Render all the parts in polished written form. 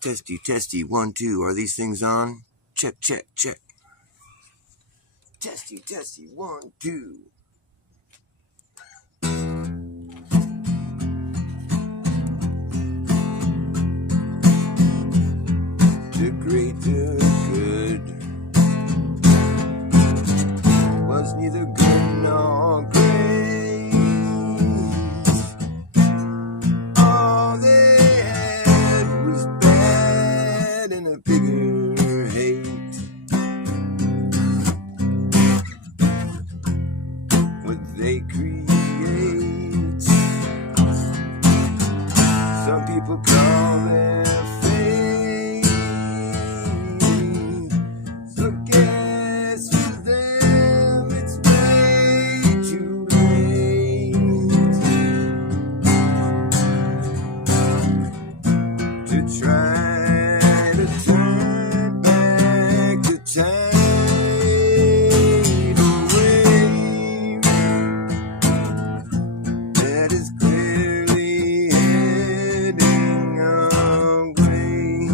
Testy, testy, 1, 2. Are these things on? Check, check, check. Testy, testy, 1, 2. The great, the good was neither good nor great. All they had was bad and a bigger hate. What they create, some people call their fate. So guess for them it's way too late to try to turn back the tide away. That is clearly heading our way.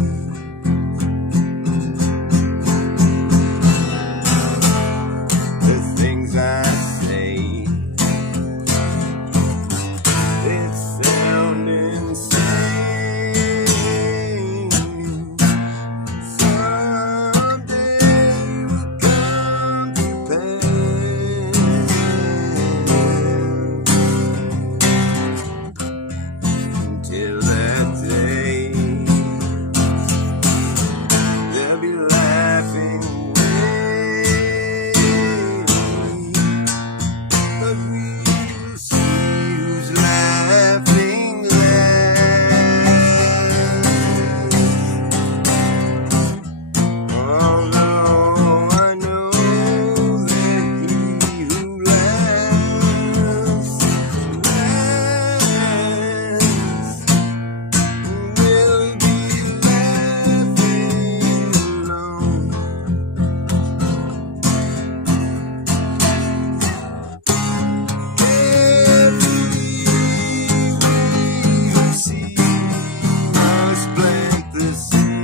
The things I say, they sound insane. Someday will come to pass. Until that day, they'll be laughing away. But we will see who's laughing last. Although I know that he who laughs last will be laughing alone. Carefully we see must plant the seed.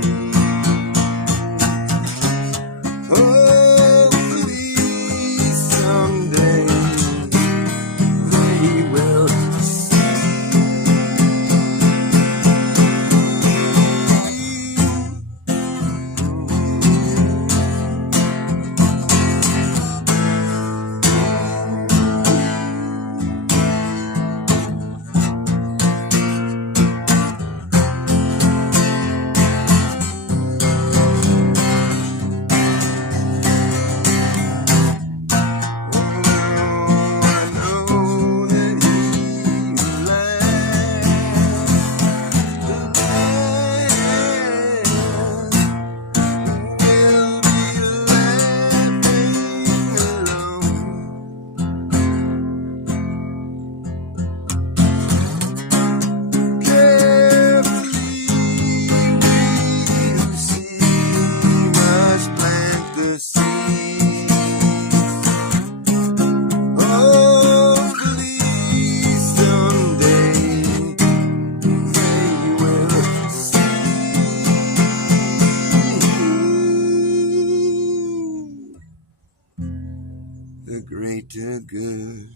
Hopefully someday they will see. The greater good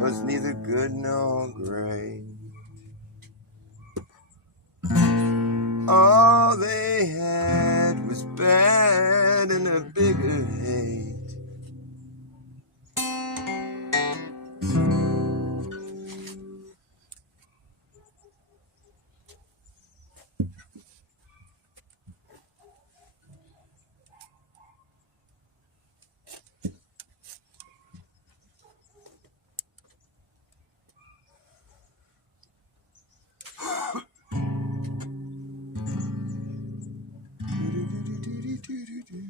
was neither good nor great. All they had was bad and a bigger hate. Do-do-do-do-do-do-do.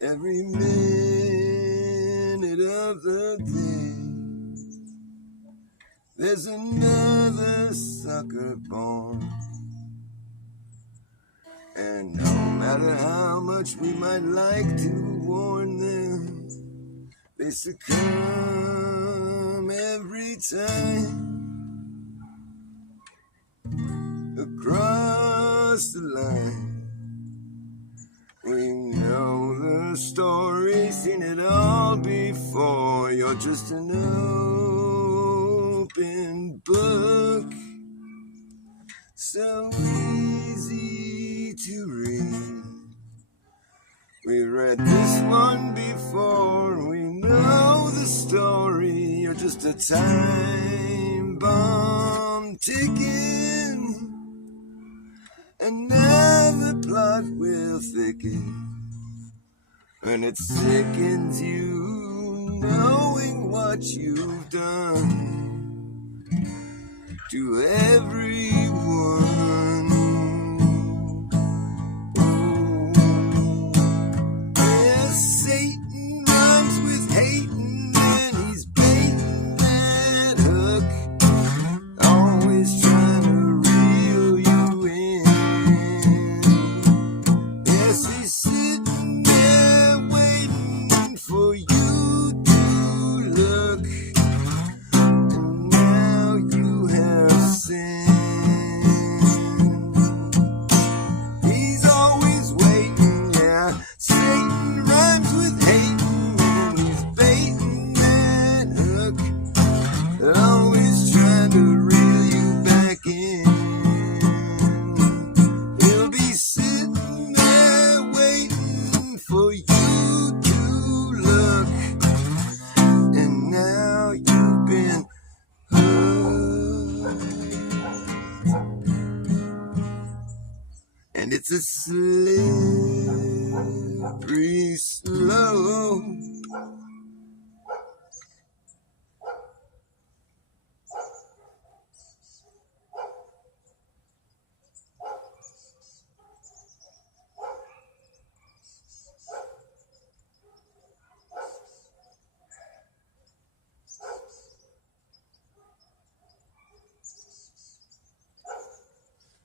Every minute of the day, there's another sucker born. And no matter how much we might like to warn them, they succumb every time. Across the line, we know the story, seen it all before. You're just an open book, so easy to read. We read this one before, we know the story. You're just a time bomb ticking, and now the plot will thicken. And it sickens you knowing what you've done to everyone. Yes, Satan rhymes with hating, and he's baiting that hook, always trying to reel you in. Yes, he's sitting there waiting for you to look, and now you have sinned. He's always waiting, yeah. Satan rhymes with hating, and he's baiting that hook, always trying to reel you back in. He'll be sitting there waiting for you to look, and now you've been hooked. And it's a slippery slope.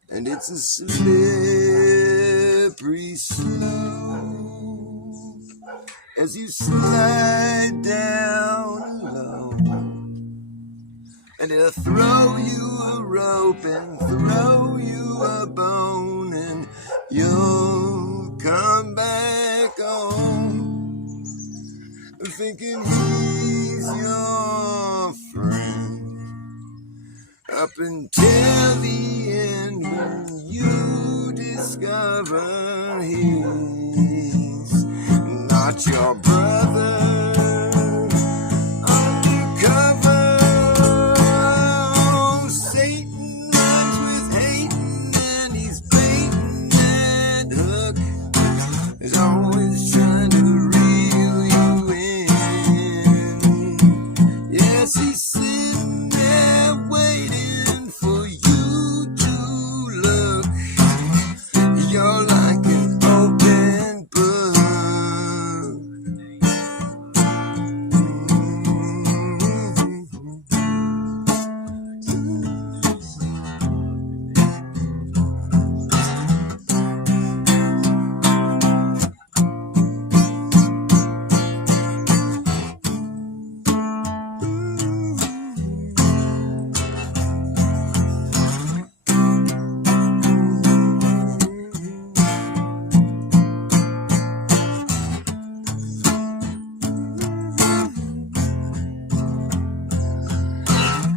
And it's a slippery slope as you slide down low. And it'll throw you a rope and throw you a bone, and you'll come back home thinking he's your friend, up until the end when you discover he's not your brother. Undercover, oh, Satan runs with hating, and he's baiting that hook, is always trying to reel you in. Yes, he's sitting there waiting for you to look. You're like an open book.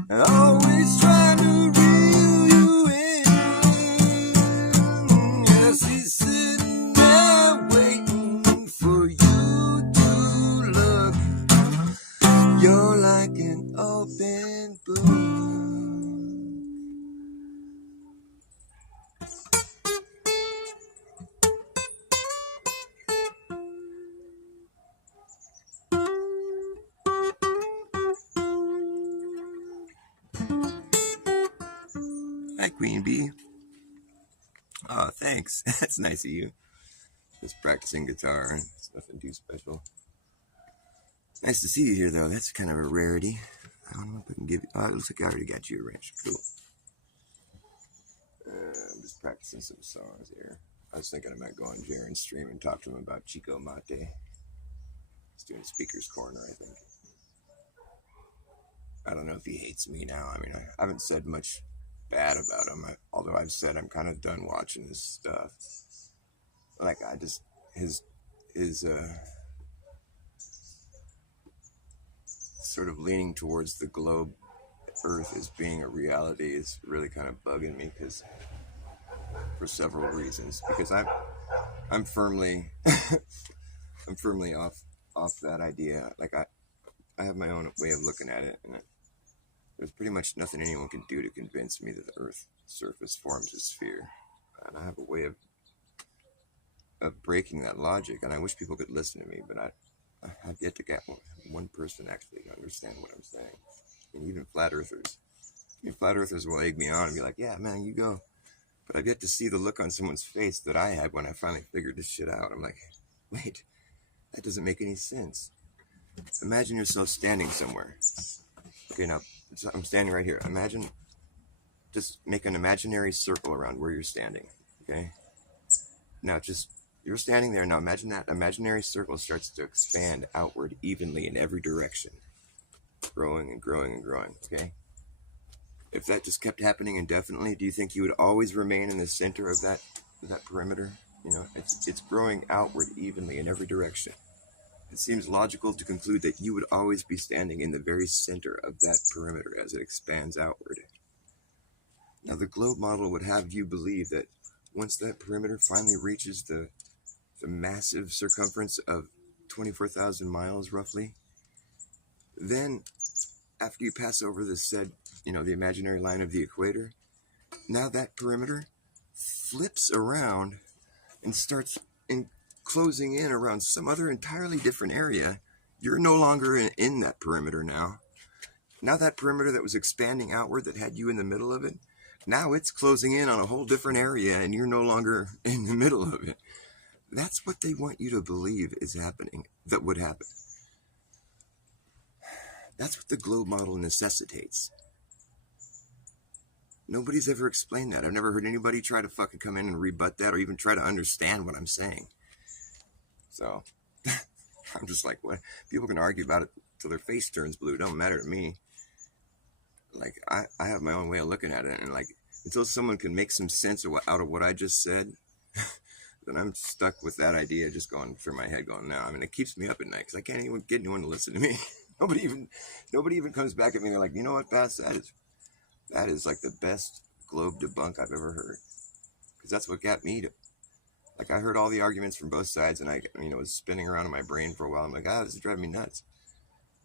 Always trying to reel you in. Yes, he's sitting there waiting for you to look. You're like an open book. Hi, Queen Bee. Oh, thanks. That's nice of you. Just practicing guitar. It's nothing too special. Nice to see you here, though. That's kind of a rarity. I don't know if I can give you... Oh, it looks like I already got you arranged. Cool. I'm just practicing some songs here. I was thinking I might go on Jaren's stream and talk to him about Chico Mate. He's doing Speaker's Corner, I think. I don't know if he hates me now. I mean, I haven't said much bad about him, although I've said I'm kind of done watching his stuff. Like, I just... His sort of leaning towards the globe Earth as being a reality is really kind of bugging me, because for several reasons. Because I'm firmly I'm firmly off that idea. Like, I have my own way of looking at it, and there's pretty much nothing anyone can do to convince me that the Earth's surface forms a sphere. And I have a way of breaking that logic, and I wish people could listen to me, but I have yet to get one person actually to understand what I'm saying. And even flat earthers. I mean, flat earthers will egg me on and be like, yeah, man, you go. But I've yet to see the look on someone's face that I had when I finally figured this shit out. I'm like, wait, that doesn't make any sense. Imagine yourself standing somewhere. Okay, now, I'm standing right here. Imagine, just make an imaginary circle around where you're standing, okay? Now, you're standing there. Now, imagine that imaginary circle starts to expand outward evenly in every direction. Growing and growing and growing, okay? If that just kept happening indefinitely, do you think you would always remain in the center of that perimeter? You know, it's growing outward evenly in every direction. It seems logical to conclude that you would always be standing in the very center of that perimeter as it expands outward. Now, the globe model would have you believe that once that perimeter finally reaches the massive circumference of 24,000 miles, roughly, then after you pass over the said, the imaginary line of the equator, now that perimeter flips around and starts closing in around some other entirely different area. You're no longer in that perimeter now. Now that perimeter that was expanding outward, that had you in the middle of it, now it's closing in on a whole different area, and you're no longer in the middle of it. That's what they want you to believe is happening, that would happen. That's what the globe model necessitates. Nobody's ever explained that. I've never heard anybody try to fucking come in and rebut that or even try to understand what I'm saying. So, I'm just like, what? People can argue about it till their face turns blue. It don't matter to me. Like, I have my own way of looking at it. And, like, until someone can make some sense out of what I just said, then I'm stuck with that idea just going through my head going, no. I mean, it keeps me up at night because I can't even get anyone to listen to me. Nobody even comes back at me and they're like, you know what, Bas, that is like the best globe debunk I've ever heard. Because that's what got me to, like, I heard all the arguments from both sides, and I was spinning around in my brain for a while. I'm like, this is driving me nuts.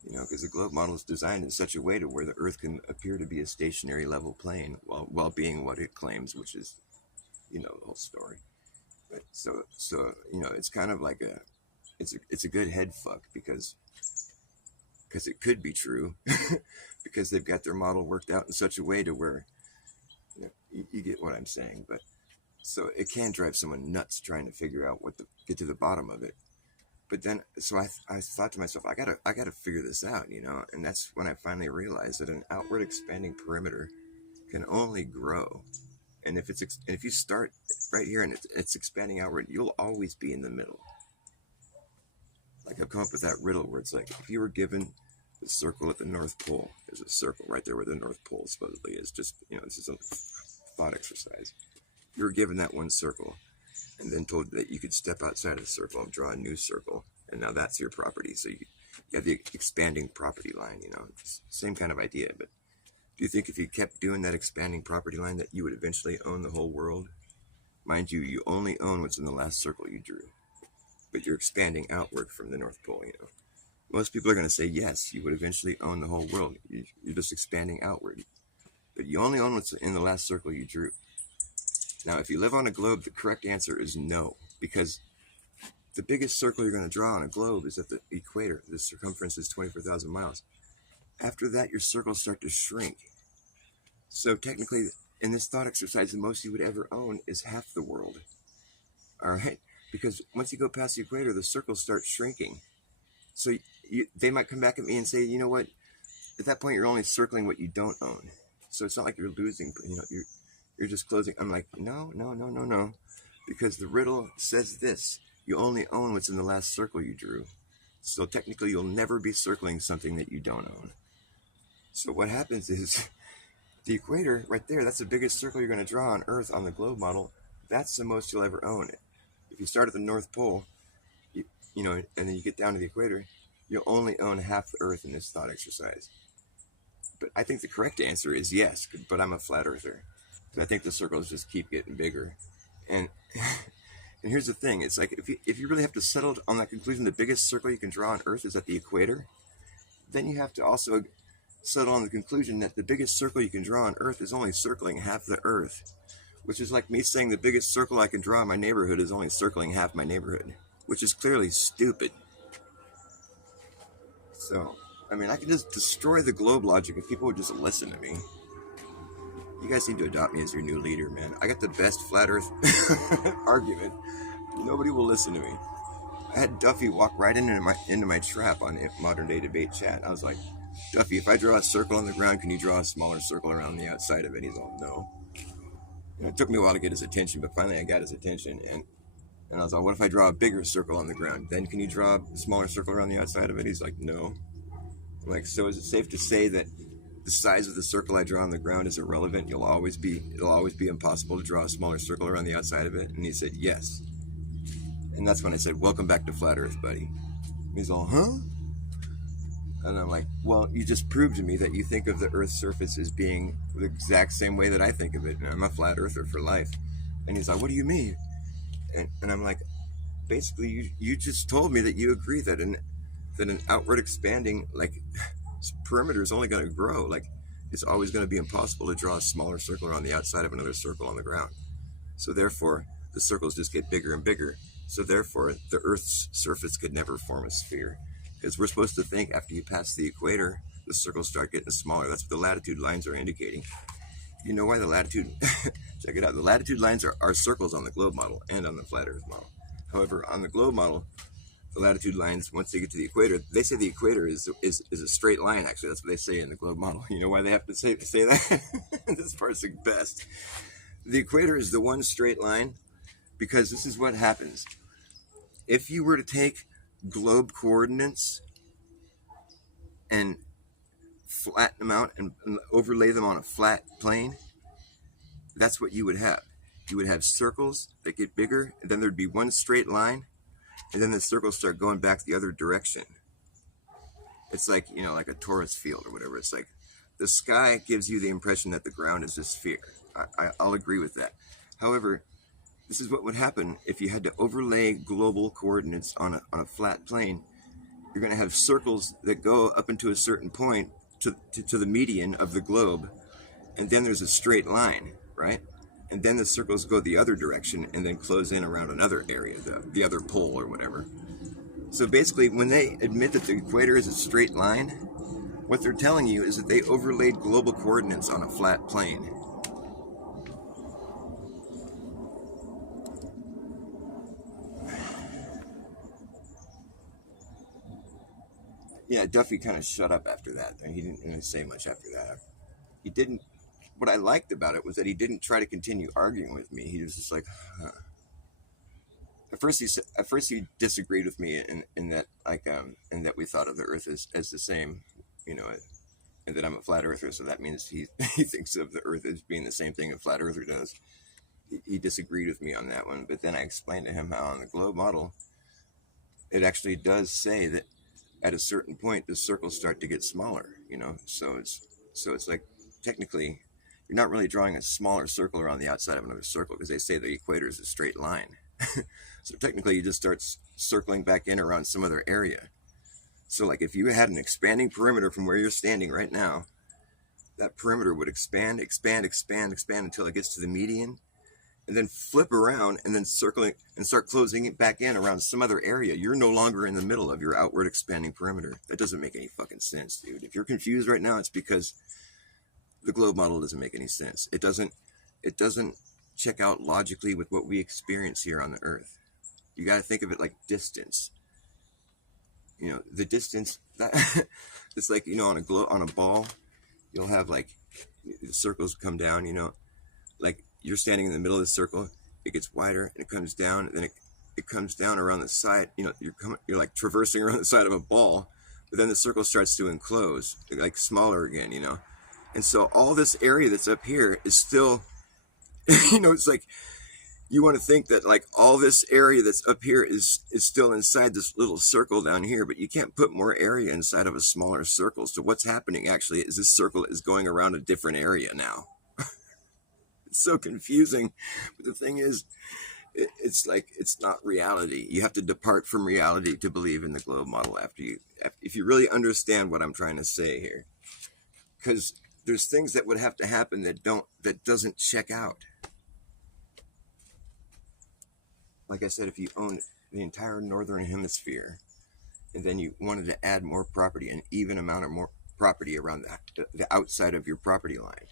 Because the globe model is designed in such a way to where the Earth can appear to be a stationary level plane while being what it claims, which is, the whole story. But so it's kind of like it's a good head fuck because it could be true because they've got their model worked out in such a way to where you get what I'm saying. But so it can drive someone nuts trying to figure out get to the bottom of it. But then, so I thought to myself, I gotta figure this out, and that's when I finally realized that an outward expanding perimeter can only grow. And if you start right here and it's expanding outward, you'll always be in the middle. Like, I've come up with that riddle where it's like, if you were given the circle at the North Pole, there's a circle right there where the North Pole supposedly is, just, this is a thought exercise. You were given that one circle and then told that you could step outside of the circle and draw a new circle, and now that's your property. So you have the expanding property line, it's the same kind of idea. But do you think if you kept doing that expanding property line that you would eventually own the whole world? Mind you, you only own what's in the last circle you drew, but you're expanding outward from the North Pole, Most people are going to say, yes, you would eventually own the whole world. You're just expanding outward, but you only own what's in the last circle you drew. Now, if you live on a globe, the correct answer is no, because the biggest circle you're going to draw on a globe is at the equator. The circumference is 24,000 miles. After that, your circles start to shrink. So technically, in this thought exercise, the most you would ever own is half the world. All right? Because once you go past the equator, the circles start shrinking. So they might come back at me and say, you know what? At that point, you're only circling what you don't own. So it's not like you're losing. You're just closing. I'm like, no, because the riddle says this: you only own what's in the last circle you drew. So technically, you'll never be circling something that you don't own. So what happens is the equator right there, that's the biggest circle you're going to draw on Earth on the globe model. That's the most you'll ever own. If you start at the North Pole, and then you get down to the equator, you'll only own half the Earth in this thought exercise. But I think the correct answer is yes, but I'm a flat earther. I think the circles just keep getting bigger. And and here's the thing, it's like if you really have to settle on that conclusion, the biggest circle you can draw on Earth is at the equator, then you have to also settle on the conclusion that the biggest circle you can draw on Earth is only circling half the Earth, which is like me saying the biggest circle I can draw in my neighborhood is only circling half my neighborhood, which is clearly stupid. So, I mean, I can just destroy the globe logic if people would just listen to me. You guys need to adopt me as your new leader, man. I got the best flat earth argument. Nobody will listen to me. I had Duffy walk right into my trap on Modern Day Debate Chat. I was like, Duffy, if I draw a circle on the ground, can you draw a smaller circle around the outside of it? He's all, no. And it took me a while to get his attention, but finally I got his attention. And I was like, what if I draw a bigger circle on the ground? Then can you draw a smaller circle around the outside of it? He's like, no. I'm like, so is it safe to say that the size of the circle I draw on the ground is irrelevant? It'll always be impossible to draw a smaller circle around the outside of it? And he said, yes. And that's when I said, welcome back to Flat Earth, buddy. He's all, huh? And I'm like, well, you just proved to me that you think of the Earth's surface as being the exact same way that I think of it. And I'm a flat earther for life. And he's like, what do you mean? And I'm like, basically, you just told me that you agree that an outward expanding, like, perimeter is only going to grow. Like, it's always going to be impossible to draw a smaller circle around the outside of another circle on the ground. So therefore, the circles just get bigger and bigger. So therefore, the Earth's surface could never form a sphere. Because we're supposed to think after you pass the equator, the circles start getting smaller. That's what the latitude lines are indicating. You know why the latitude, check it out, the latitude lines are circles on the globe model and on the flat Earth model. However, on the globe model, the latitude lines, once they get to the equator, they say the equator is a straight line, actually. That's what they say in the globe model. You know why they have to say that? This part's the best. The equator is the one straight line because this is what happens. If you were to take globe coordinates and flatten them out and overlay them on a flat plane, that's what you would have. You would have circles that get bigger, and then there'd be one straight line, and then the circles start going back the other direction. It's like, like a torus field or whatever. It's like the sky gives you the impression that the ground is a sphere. I'll agree with that. However, this is what would happen if you had to overlay global coordinates on a flat plane. You're going to have circles that go up into a certain point to the median of the globe, and then there's a straight line, right? And then the circles go the other direction and then close in around another area, the other pole or whatever. So basically, when they admit that the equator is a straight line, what they're telling you is that they overlaid global coordinates on a flat plane. Yeah, Duffy kind of shut up after that. He didn't really say much after that. He didn't. What I liked about it was that he didn't try to continue arguing with me. He was just like, huh. At first he disagreed with me in that we thought of the Earth as the same, and that I'm a flat earther. So that means he thinks of the Earth as being the same thing a flat earther does. He disagreed with me on that one. But then I explained to him how on the globe model, it actually does say that at a certain point, the circles start to get smaller, so it's like, technically, you're not really drawing a smaller circle around the outside of another circle because they say the equator is a straight line. So technically, you just start circling back in around some other area. So like if you had an expanding perimeter from where you're standing right now, that perimeter would expand until it gets to the median, and then flip around and then circling and start closing it back in around some other area. You're no longer in the middle of your outward expanding perimeter. That doesn't make any fucking sense, dude. If you're confused right now, it's because the globe model doesn't make any sense. It doesn't check out logically with what we experience here on the Earth. You got to think of it like distance. The distance that it's like, on a ball, you'll have like the circles come down, like you're standing in the middle of the circle, it gets wider and it comes down, and then it comes down around the side, you're like traversing around the side of a ball, but then the circle starts to enclose, like smaller again, and so all this area that's up here is still, it's like, you want to think that like all this area that's up here is still inside this little circle down here, but you can't put more area inside of a smaller circle. So what's happening actually is this circle is going around a different area now. It's so confusing. But the thing is, it's like, it's not reality. You have to depart from reality to believe in the globe model if you really understand what I'm trying to say here. Because there's things that would have to happen that doesn't check out. Like I said, if you own the entire northern hemisphere, and then you wanted to add more property, an even amount of more property around the outside of your property line.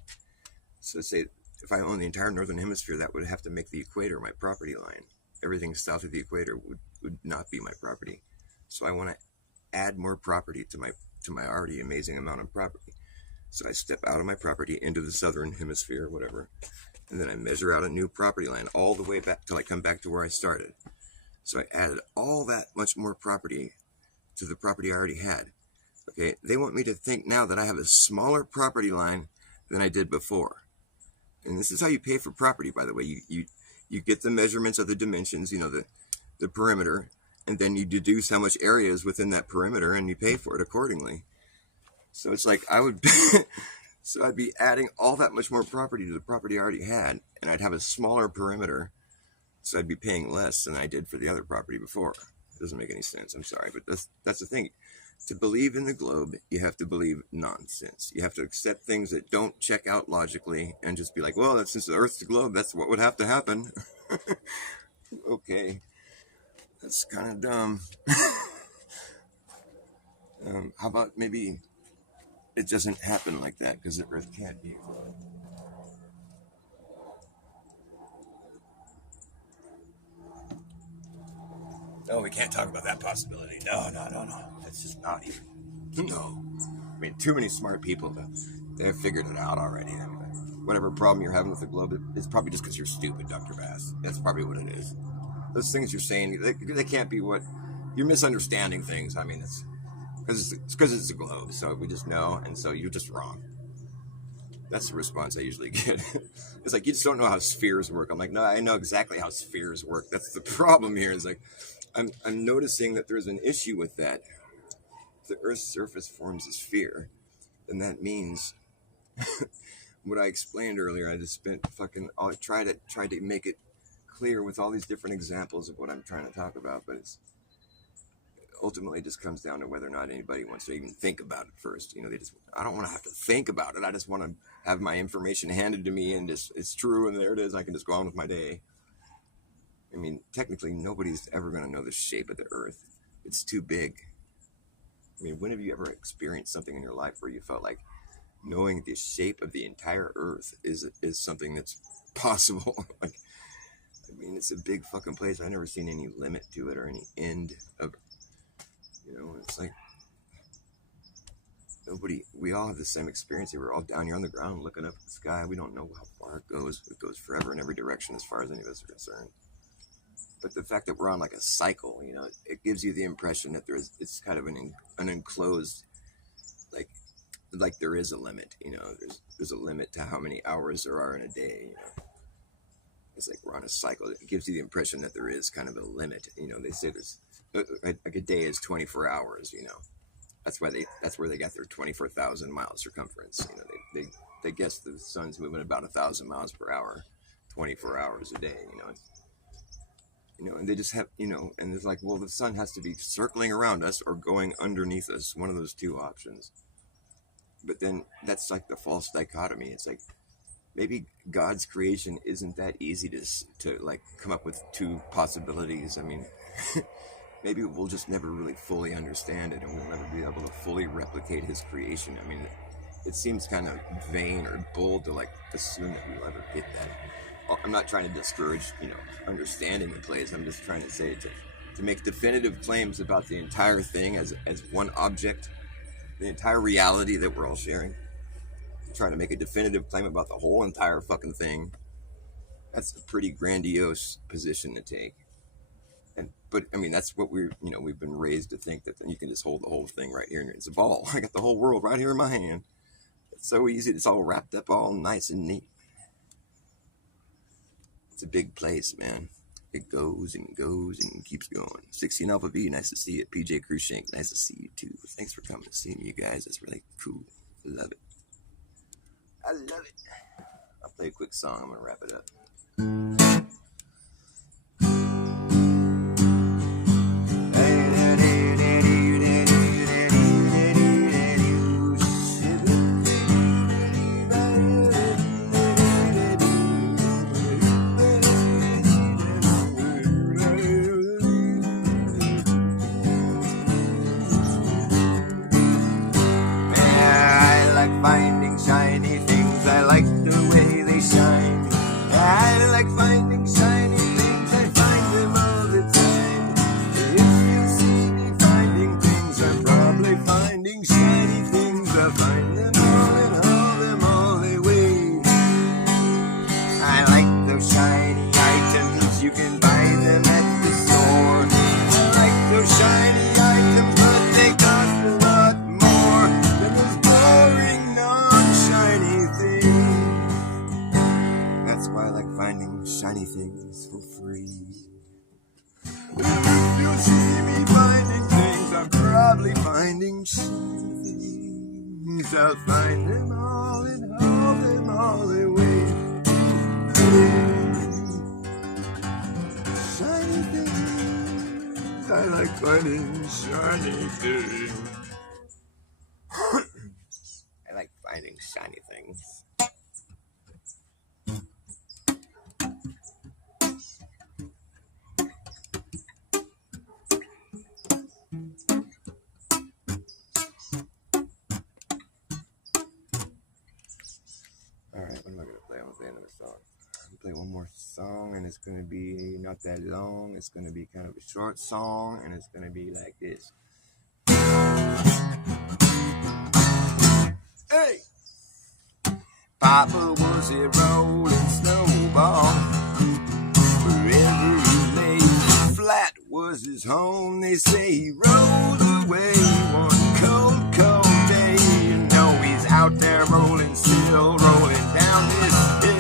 So say, if I own the entire northern hemisphere, that would have to make the equator my property line. Everything south of the equator would not be my property. So I want to add more property to my already amazing amount of property. So I step out of my property into the southern hemisphere, whatever, and then I measure out a new property line all the way back till I come back to where I started. So I added all that much more property to the property I already had. Okay, they want me to think now that I have a smaller property line than I did before. And this is how you pay for property, by the way. You get the measurements of the dimensions, the perimeter, and then you deduce how much area is within that perimeter, and you pay for it accordingly. So it's like so I'd be adding all that much more property to the property I already had, and I'd have a smaller perimeter, so I'd be paying less than I did for the other property before. It doesn't make any sense, I'm sorry, but that's the thing. To believe in the globe, you have to believe nonsense. You have to accept things that don't check out logically and just be like, well, that's since the Earth's the globe, that's what would have to happen. Okay, that's kind of dumb. How about maybe it doesn't happen like that because the Earth can't be. No, we can't talk about that possibility. No. That's just not even. No. I mean, too many smart people, they've figured it out already. I mean, whatever problem you're having with the globe, it's probably just because you're stupid, Dr. Bass. That's probably what it is. Those things you're saying, they can't be what. You're misunderstanding things. I mean, it's because it's a globe, so we just know, and so you're just wrong. That's the response I usually get. It's like, you just don't know how spheres work. I'm like, no, I know exactly how spheres work. That's the problem here. It's like, I'm noticing that there's an issue with that. If the Earth's surface forms a sphere, then that means what I explained earlier. I just spent I'll try to make it clear with all these different examples of what I'm trying to talk about, but it's ultimately just comes down to whether or not anybody wants to even think about it first. I don't want to have to think about it. I just want to have my information handed to me and just, it's true, and there it is. I can just go on with my day. I mean, technically, nobody's ever going to know the shape of the Earth. It's too big. I mean, when have you ever experienced something in your life where you felt like knowing the shape of the entire Earth is something that's possible? Like, I mean, it's a big fucking place. I've never seen any limit to it or any end of, it's like we all have the same experience here. We're all down here on the ground looking up at the sky. We don't know how far it goes. It goes forever in every direction as far as any of us are concerned. But the fact that we're on like a cycle, it gives you the impression that it's kind of an enclosed, like there is a limit, there's a limit to how many hours there are in a day, It's like we're on a cycle. It gives you the impression that there is kind of a limit. They say there's like a day is 24 hours, That's where they got their 24,000 mile circumference. They guess the sun's moving about 1,000 miles per hour, 24 hours a day, and they just have, and it's like, well, the sun has to be circling around us or going underneath us, one of those two options. But then that's like the false dichotomy. It's like, maybe God's creation isn't that easy to like come up with two possibilities. I mean, maybe we'll just never really fully understand it, and we'll never be able to fully replicate his creation. I mean, it seems kind of vain or bold to like assume that we'll ever get that. Well, I'm not trying to discourage, understanding the plays. I'm just trying to say to make definitive claims about the entire thing as one object, the entire reality that we're all sharing. Trying to make a definitive claim about the whole entire fucking thing. That's a pretty grandiose position to take. But I mean, that's what we've been raised to think, that you can just hold the whole thing right here and it's a ball. I got the whole world right here in my hand. It's so easy. It's all wrapped up, all nice and neat. It's a big place, man. It goes and goes and keeps going. 16 Alpha V, nice to see you. PJ Cruikshank, nice to see you too. Thanks for coming to see me, you guys. It's really cool. Love it. I love it. I'll play a quick song. I'm gonna wrap it up. Finding shiny things, I like the way they shine. I like finding shiny things, I find them all the time. If you see me finding things, I'm probably finding shiny things. I find them all and haul them all the way. I like those shiny items, you can buy them at the store. I like those shiny items, but they cost a lot more than those boring non-shiny things. That's why I like finding shiny things for free. If you see me finding things, I'm probably finding shiny things. I'll find them all and haul them all away. Shiny things, I like finding shiny things. I like finding shiny things. Alright, what am I going to play? I'm going to play another song. I'm going to play one more song, and it's going to be not that long. It's going to be kind of a short song, and it's going to be like this. Hey! Papa was a rolling snowball. Wherever he lay, flat was his home. They say he rolled away one cold, cold day. You know he's out there rolling still, rolling down this hill.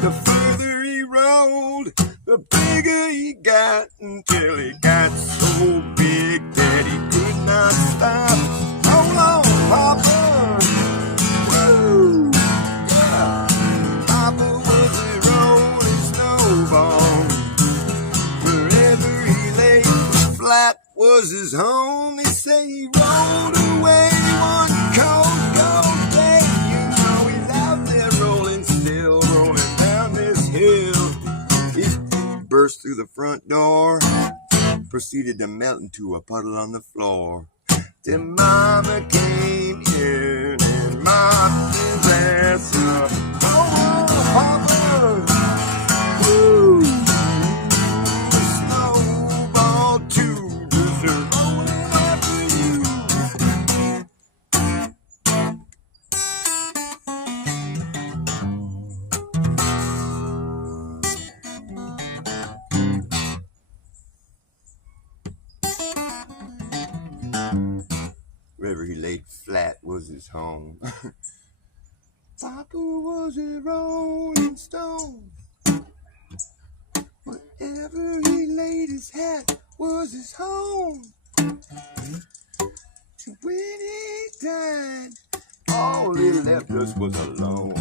The further he rolled, the bigger he got, until he got so big that he could not stop. Hold on, Papa! Woo! Yeah! Papa was a rolling snowball. Wherever he lay, flat was his home. They say he rolled away one cold, cold day. You know he's out there rolling still, rolling down this hill. He burst through the front door, proceeded to melt into a puddle on the floor. Till Mama came in and mopped his ass up. Oh, Papa! Woo! Snowball too, just rolling after you. Wherever he laid flat was his home. Papa was a rolling stone. Wherever he laid his hat was his home. When he died, all he left us was alone.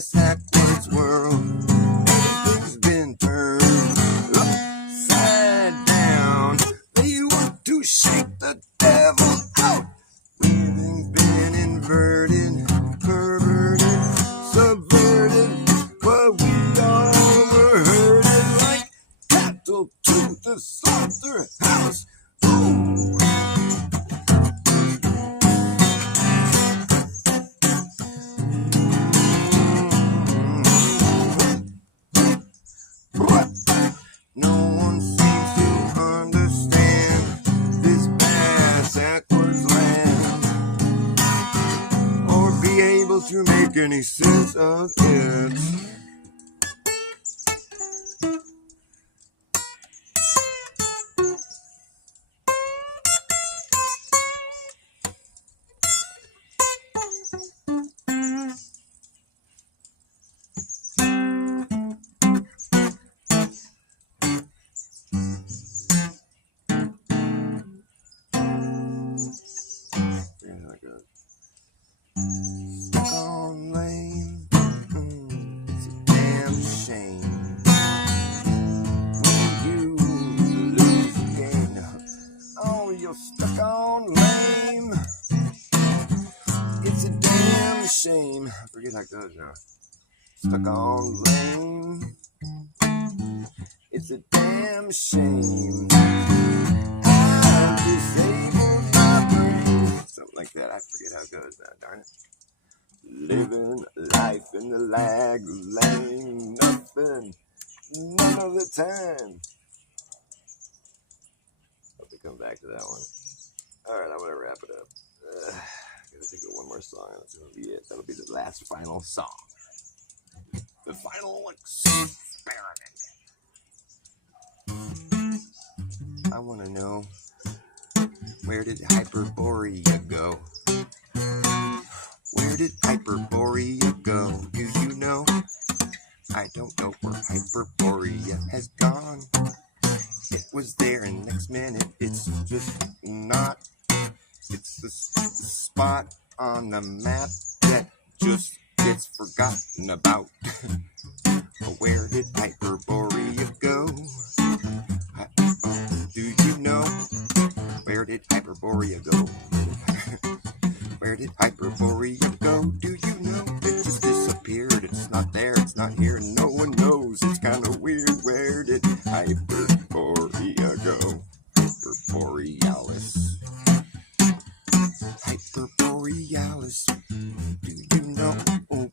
backwards world. Everything's been turned upside down. They want to shake the devil out. Everything's been inverted, perverted, subverted. But we all were herded like cattle to the slaughterhouse. Ooh. No one seems to understand this backwards land, or be able to make any sense of it. Stuck on lane, it's a damn shame when you lose the game. Oh, you're stuck on lame. It's a damn shame. I forget how it goes now. Stuck on lame. It's a damn shame. I've disabled my brain. Something like that. I forget how it goes now, darn it. Living life in the lag lane, nothing, none of the time. Hope to come back to that one. Alright, I'm gonna wrap it up. Gotta think of one more song, and that's gonna be it. That'll be the last final song. The final experiment. I wanna know, where did Hyperborea go? Where did Hyperborea go? Do you know? I don't know where Hyperborea has gone. It was there and next minute it's just not. It's the spot on the map that just gets forgotten about. Where did Hyperborea go? Do you know? Where did Hyperborea go? Where did Hyperborea go? Do you know? It just disappeared. It's not there. It's not here. No one knows. It's kind of weird. Where did Hyperborea go? Hyperborealis. Hyperborealis. Do you know?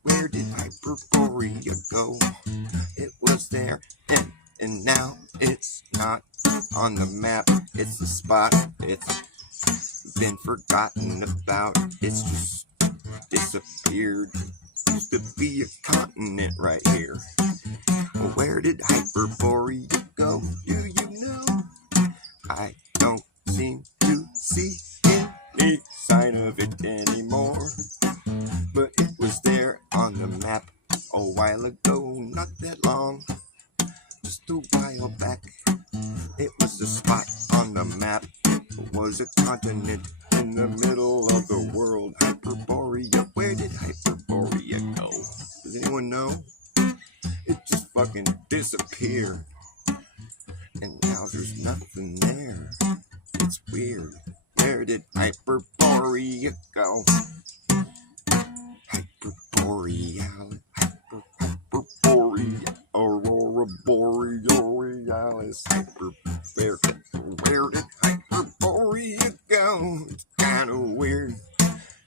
Where did Hyperborea go? It was there and now it's not on the map. It's the spot. It's been forgotten about. It's just disappeared. Used to be a continent right here. Where did Hyperborea go? Do you know? I don't seem to see any sign of it anymore. But it was there on the map a while ago, not that long, just a while back. It was a spot on the map. It was a continent in the middle of the world. Hyperborea. Where did Hyperborea go? Does anyone know? It just fucking disappeared. And now there's nothing there. It's weird. Where did Hyperborea go? Hyperboreal. Hyperborea. Aurora Borealis. Where did Hyperborea go? It's kind of weird.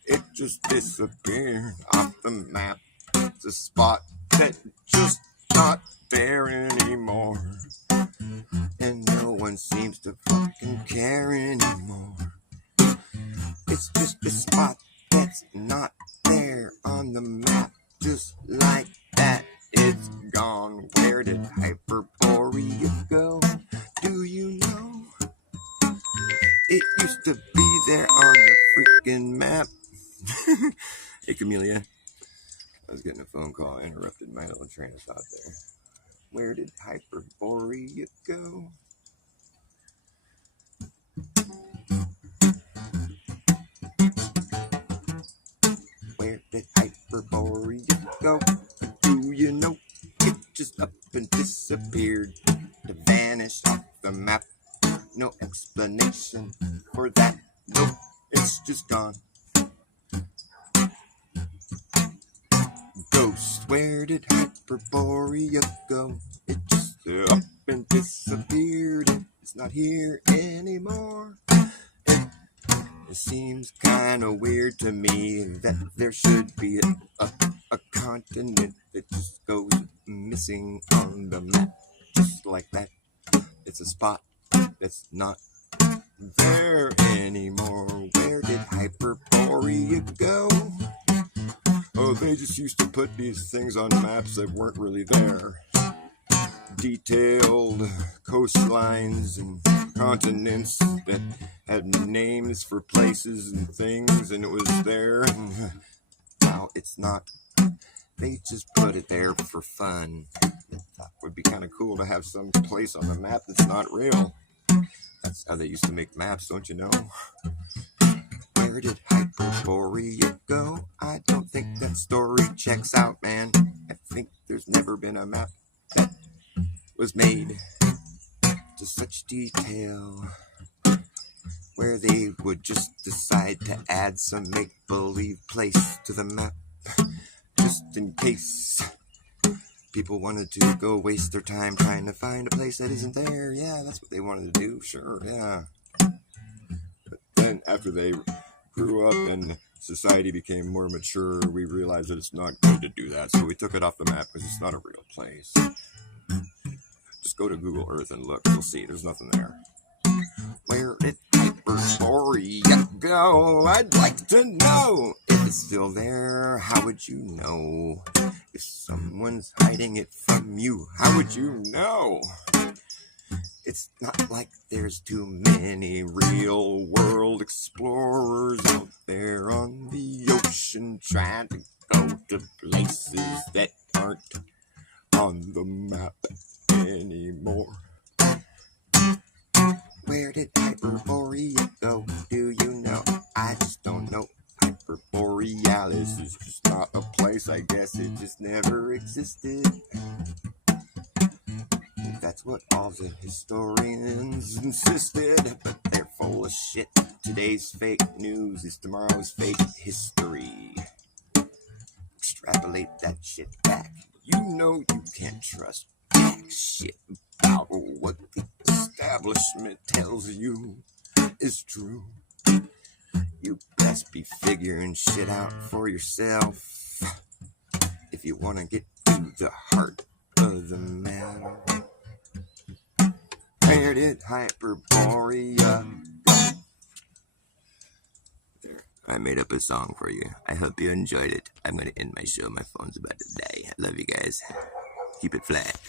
It just disappeared off the map. It's a spot that just not there anymore. And no one seems to fucking care anymore. It's just a spot that's not there on the map. Just like that, it's gone. Where did Hyperborea go? Do you know? It used to be there on the freaking map. Hey, Camellia. I was getting a phone call. I interrupted my little train of thought there. Where did Hyperborea go? Where did Hyperborea go? ghost. Where did Hyperborea go? It just up and disappeared. It's not here anymore. It seems kind of weird to me that there should be a continent that just goes missing on the map. Just like that. It's a spot that's not there anymore. Where did Hyperborea go? Oh, they just used to put these things on maps that weren't really there. Detailed coastlines and continents that had names for places and things, and it was there, and now it's not. They just put it there for fun. It would be kind of cool to have some place on the map that's not real. That's how they used to make maps, don't you know? Where did Hyperborea go? I don't think that story checks out, man. I think there's never been a map that was made to such detail, where they would just decide to add some make-believe place to the map, just in case people wanted to go waste their time trying to find a place that isn't there. Yeah, that's what they wanted to do, sure, yeah. But then after they grew up and society became more mature, we realized that it's not good to do that, so we took it off the map because it's not a real place. Just go to Google Earth and look, you'll see there's nothing there. Where did Hyperborea go? I'd like to know. If it's still there, how would you know? If someone's hiding it from you, how would you know? It's not like there's too many real world explorers out there on the ocean trying to go to places that aren't on the map anymore. Where did Hyperborea go? Do you know? I just don't know. Hyperborealis is just not a place. I guess it just never existed. That's what all the historians insisted, but they're full of shit. Today's fake news is tomorrow's fake history. Extrapolate that shit back. You know you can't trust back shit about what the establishment tells you is true. You best be figuring shit out for yourself if you want to get to the heart of the matter. Where did Hyperborea go? There, I made up a song for you. I hope you enjoyed it. I'm going to end my show. My phone's about to die. I love you guys. Keep it flat.